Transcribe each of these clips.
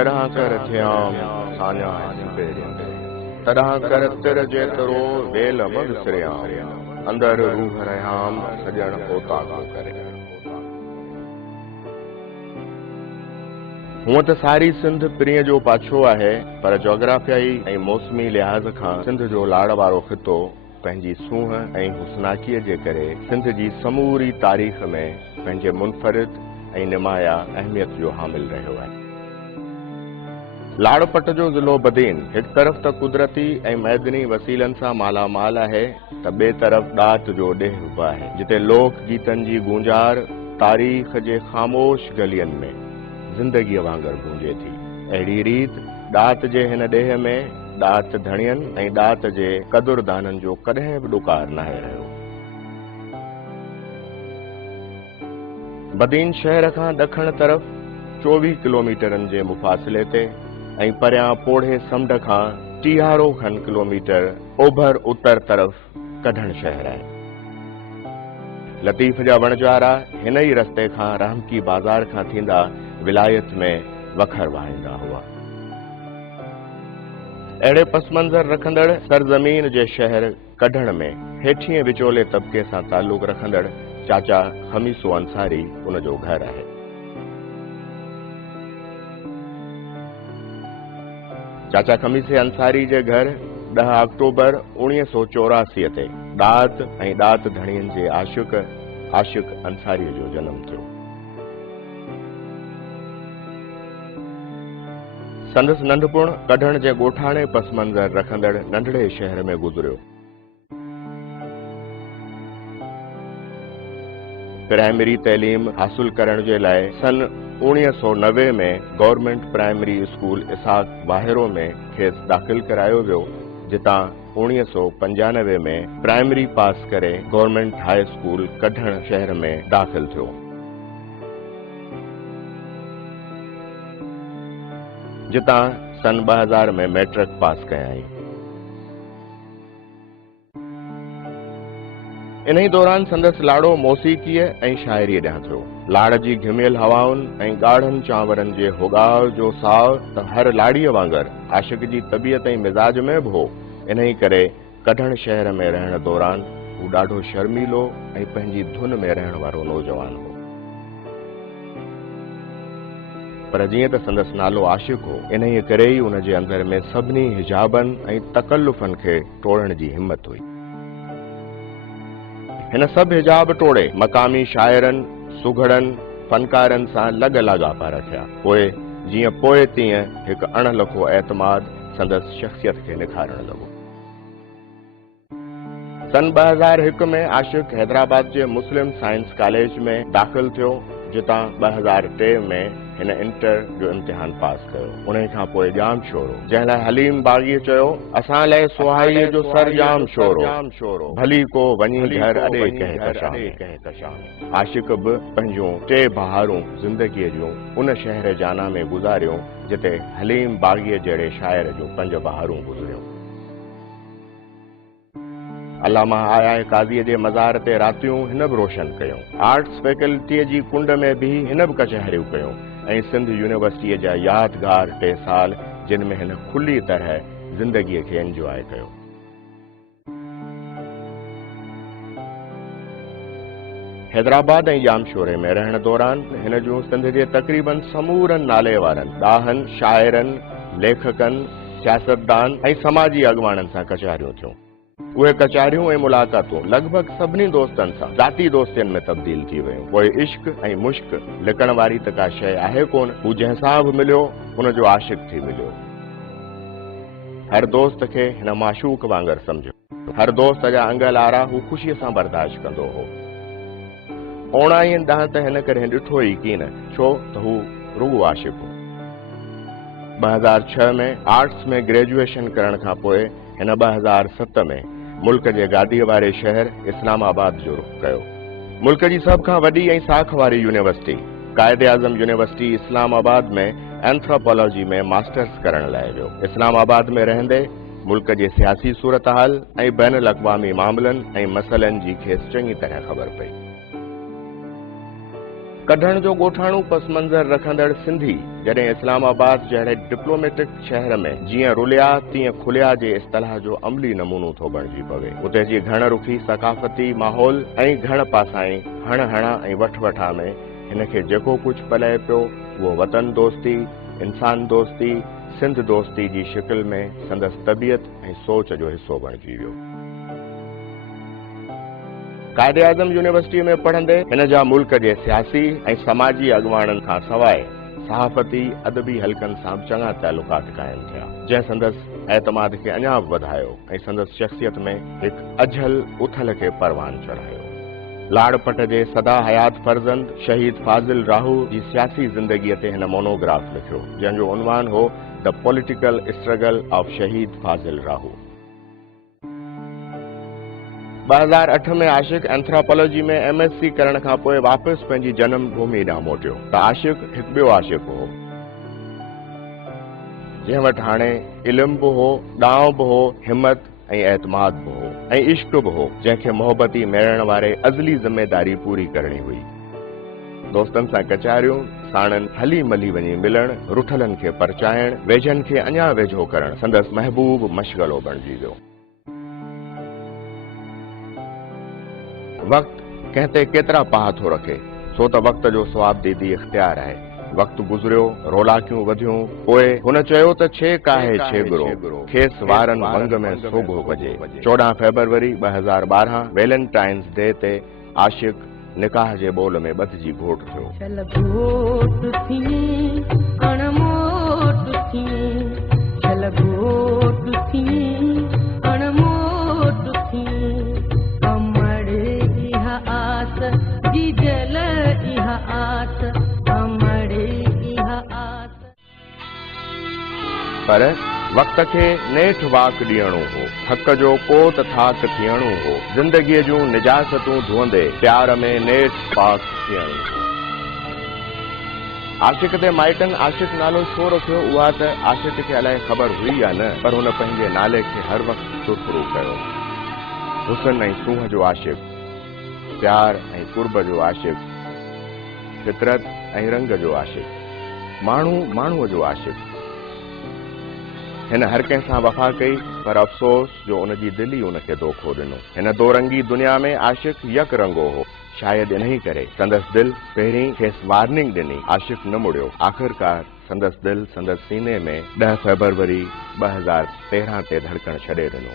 चढ़ा कर थियाम सान्या सिपेरियम तड़ा कर तिर जेतरो वेल मग सिरियाम अंदर रूह रहाम सजण ओता करे। हूं तो सारी सिंध प्रिय जो पाछो है, पर जोग्राफियाई ऐं मौसमी लिहाज़ खां सिंध जो लाड़ वारो खितो पंहिंजी सूंह ऐं हुस्नाकीअ जे करे सिंध जी समूरी तारीख़ में पंहिंजे मुनफरिद ऐं निमाया अहमियत जो हामिल रहियो आहे। लाड़पट जो ज़िलो बदीन एक तरफ़ त कुदरती ऐं मैदनी वसीलनि सां मालामाल आहे, त ॿिए तरफ़ ॾात जो ॾेह बि आहे, जिते लोक गीतनि जी गूंजार तारीख़ जे ख़ामोश गलियनि में ज़िंदगीअ वांगुरु गूंजे थी। अहिड़ी रीत ॾात जे हिन ॾेह में ॾात धणियनि ऐं ॾात जे क़दुरदाननि जो कॾहिं बि ॾुकार नाहे रहियो। बदीन शहर खां ॾखण तरफ़ 24 किलोमीटरनि जे मुफ़ासिले ते ऐं परियां पोढ़े समुंड खां 30 खन किलोमीटर ओभर उत्तर तरफ़ कढण शहर आहे। लतीफ़ जा वणजारा हिन ई रस्ते खां रहमकी बाज़ार खां थींदा विलायत में वखर वाहींदा हुआ। अहिड़े पस मंज़र रखंदड़ सरज़मीन जे शहर कढण में हेठिएं विचोले तबिके सां ताल्लुक़ रखंदड़ चाचा खमीसो अंसारी उन जो घर आहे। चाचा खमीसे अंसारी जे घर 10 अक्टूबर 1984 ते ॾात ऐं ॾात धणियनि जे आशिक़ अंसारीअ जो जनम थियो। संदसि नंढपुण कढण जे ॻोठाणे पस मंज़र रखंदड़ नंढड़े शहर में गुज़रियो। प्राइमरी तइलीम हासिल करण जे लाइ सन 1990 में गवर्नमेंट प्राइमरी स्कूल इसाक वाहिरो में खेसि दाख़िल करायो वियो, जितां 1995 में प्राइमरी पास करे गवर्नमेंट हाई स्कूल कढण शहर में दाख़िल थियो। जितां सन 2000 में मैट्रिक पास कयाई। इन्ही दौरान संदसि लाड़ो मौसीक़ीअ ऐं शाइरीअ ॾांहुं थियो। लाड़ जी घिमियल हवाउनि ऐं ॻाढ़नि चांवरनि जे होगाव जो साव त हर लाड़ीअ वांगुरु आशिक़ जी तबियत ऐं मिज़ाज में बि हो। इन्ही करे कढण शहर में रहण दौरान हू ॾाढो शर्मीलो ऐं पंहिंजी धुन में रहण वारो नौजवान हो। पर जीअं त संदसि नालो आशिक़ हो, इन्ही करे ई उन जे अंदर में सभिनी हिजाबनि ऐं तकल्लुफ़नि खे टोड़ण जी हिम्मत हुई। हिन सभु हिजाब टोड़े मक़ामी शाइरनि, सुघड़नि, फनकारनि सां लाॻापा रखिया। पोइ जीअं पोइ तीअं हिकु अणलखो एतमाद संदसि शख़्सियत खे निखारण लॻो। सन 2001 में आशिक़ हैदराबाद जे मुस्लिम साइंस कॉलेज में दाख़िल थियो, जितां 2003 में हिन इंटर जो इम्तिहान पास कयो। उन खां पोइ जाम शोरो, जंहिं लाइ हलीम बाग़ीअ चयो, असां लाइ सुहाईअ जो सर जाम शोरो, भली को वञी घर अॾे कंहिं कशाम। आशिक़ बि पंहिंजूं 3 बहारूं ज़िंदगीअ जूं उन शहर जाना में गुज़ारियो, जिते हलीम बाग़ीअ जहिड़े शाइर जूं 5 बहारूं गुज़रियो। अल्लामा आया काज़ीअ जे मज़ार ते रातियूं हिन बि रोशन कयूं। आर्ट्स फैकल्टीअ जी कुंड में बि हिन बि कचहरियूं कयूं ऐं सिंध यूनिवर्सिटीअ जा यादगार 3 साल, जिन में हिन खुली तरह ज़िंदगीअ खे एंजॉय कयो। हैदराबाद ऐं जामशोरे में रहण दौरान हिन जूं सिंध जे तक़रीबन समूरनि नाले वारनि ॾाहनि, शाइरनि, लेखकनि, सियासतदान ऐं समाजी अॻवाननि सां कचहरियूं थियूं। उहे कचहरियूं ऐं मुलाक़ातूं लॻभॻि सभिनी दोस्तनि सां ज़ाती दोस्तियुनि में तब्दील थी वियूं। पोइ इश्क ऐं मुश्क लिकण वारी त का शइ आहे कोन। हू जंहिंसां बि मिलियो उन जो आशिक़ थी मिलियो। हर दोस्त खे हिन माशूक़ वांगुरु सम्झो। हर दोस्त जा अंग लारा हू ख़ुशीअ सां बर्दाश्त कंदो हो। ओणाईअनि ॾांहुं त हिन करे ॾिठो ई कीन, छो त हू रुॻो आशिक़ हो। 2006 में आर्ट्स में ग्रेजुएशन करण खां पोइ हिन 2007 में मुल्क जे गादीअ वारे शहर इस्लामाबाद जो रुख़ कयो। मुल्क जी सभ खां वॾी ऐं साख वारी यूनिवर्सिटी कायदे आज़म यूनिवर्सिटी इस्लामाबाद में एंथ्रोपोलॉजी में मास्टर्स करण लाइ वियो। इस्लामाबाद में रहंदे मुल्क जे सियासी सूरतहाल ऐं बैनुल अक़वामी मामलनि ऐं मसइलनि जी खेसि चङी तरह ख़बर पई। कढण जो ॻोठाणो पस मंज़र रखंदड़ सिंधी जॾहिं इस्लामाबाद जहिड़े डिप्लोमेटिक शहर में जीअं रुलिया तीअं खुलिया जे इस्तिलाह जो अमली नमूनो थो बणिजी पवे। उते जी घण रुखी सकाफ़ती माहौल ऐं घण पासाई हण हणा ऐं वठ वठा में हिन खे जेको कुझु पले पियो उहो वतन दोस्ती, इंसान दोस्ती, सिंध दोस्ती जी शिकिल में संदसि तबियत ऐं सोच जो हिसो बणिजी वियो। कायदे आज़म यूनिवर्सिटी में पढ़ंदे हिन जा मुल्क जे सियासी ऐं समाजी अॻुवाणनि खां सवाइ सहाफ़ती अदबी हलकनि सां चङा तालुकात क़ाइमु थिया, जंहिं संदसि एतमाद खे अञा बि वधायो ऐं संदसि शख़्सियत में हिकु अझल उथल खे परवान चढ़ायो। लाड़पट जे सदा हयात फर्ज़ंद शहीद फाज़िल राहू जी सियासी ज़िंदगीअ ते हिन मोनोग्राफ लिखियो, जंहिंजो उनवान हो द पॉलिटिकल स्ट्रगल ऑफ शहीद फाज़िल राहू। 2008 में आशिक़ एंथ्रोपोलॉजी में MSc करण खां पोइ वापसि पंहिंजी जनम भूमि ॾांहुं मोटियो त आशिक़ हिकु ॿियो आशिक़ हो, जंहिं वटि हाणे इल्मु बि हो, ॾांहुं बि हो, हिमत ऐं एतमाद बि हो ऐं इश्क बि हो, जंहिंखे मोहबती मेड़ण वारे अज़ली ज़िम्मेदारी पूरी करणी हुई। दोस्तनि सां कचारियूं, साणनि हली मली वञी मिलण, रुठलनि खे परचाइण, वेझनि खे अञा वेझो करण संदसि महबूब मशग़लो बणिजी वियो। वक़्तु कंहिं ते केतिरा पाह थो रखे, छो त वक़्त जो सवाब दीदी इख्तियार आहे। वक़्तु गुज़रियो, रोलाकियूं वधियूं, पोइ हुन चयो त छे काहे छेगुरो, खेसि वारनि वंग में सोगो बजे। 14 फरवरी 2012 वैलेंटाइन्स डे ते आशिक़ निकाह जे बोल में ॿधिजी घोट थियो। पर वक़्त खे नेठ वाक ॾियणो हो, हक़ जो कोत थाक थियणो हो, ज़िंदगीअ जूं निजासतूं धुअंदे प्यार में नेठ पाक थियणो हो। आशिक़ ते माइटनि आशिक़ नालो छो रखियो, उहा त आशिक़ खे अलाए ख़बर हुई या न, पर हुन पंहिंजे नाले खे हर वक़्तु सुरखुरू कयो। हुस्न ऐं सूंह जो आशिक़, प्यार ऐं कुर्ब जो आशिक़, फितरत ऐं रंग जो आशिक़, माण्हूअ जो आशिक़। हिन हर कंहिं सां वफ़ा कई, पर अफ़सोस जो उन जी दिलि ई उनखे धोखो ॾिनो। हिन दोरंगी दुनिया में आशिक़ यक रंगो हो, शायदि इन्ही करे संदसि दिलि पहिरीं खेसि वार्निंग ॾिनी, आशिक़ न मुड़ियो। आख़िरकार संदसि दिलि संदसि सीने में 10 फरवरी 2013 ते धड़कण छॾे ॾिनो।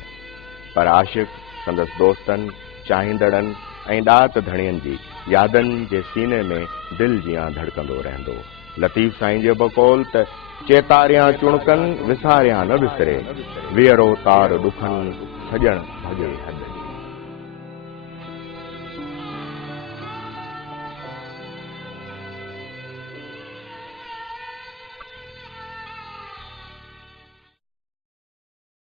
पर आशिक़ संदसि दोस्तनि, चाहींदड़नि ऐं ॾात धणियनि जी यादनि जे सीने में दिलि जियां धड़कंदो रहंदो। लतीफ़ साईं जे बकौल त चेतारियां चुणकनि विसारियां न विसरे, वीअरो तार ॾुखनि सॼण भॻे हद।